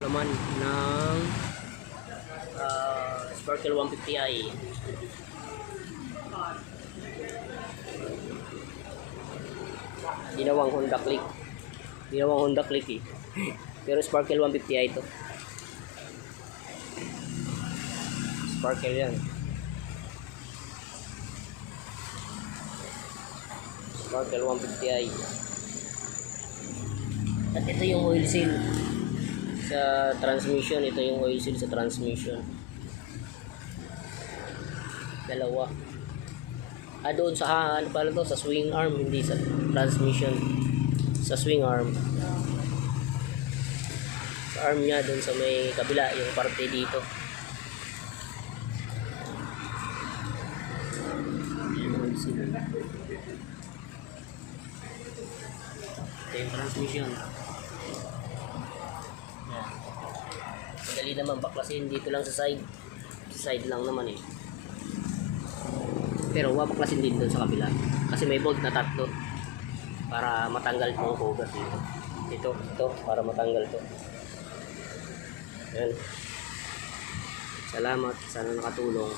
Laman ng Sparkle 150i. Ginawang Honda Click. Ginawang Honda Click eh. Pero Sparkle 150i ito. Sparkle yan. Sparkle 150i. At ito yung oil seal sa transmission. Ito yung oil seal sa transmission. Dalawa. Doon sa ano pala to, sa swing arm, hindi sa transmission. Sa swing arm. Sa arm niya doon sa may kabila, yung parte dito. Ito yung transmission. Madali naman baklasin dito lang sa side. Sa side lang naman eh. Pero wabaklasin din doon sa kabila kasi may bolt na tatlo para matanggal itong cover dito. Ito para matanggal to. Yan. Salamat, sana nakatulong.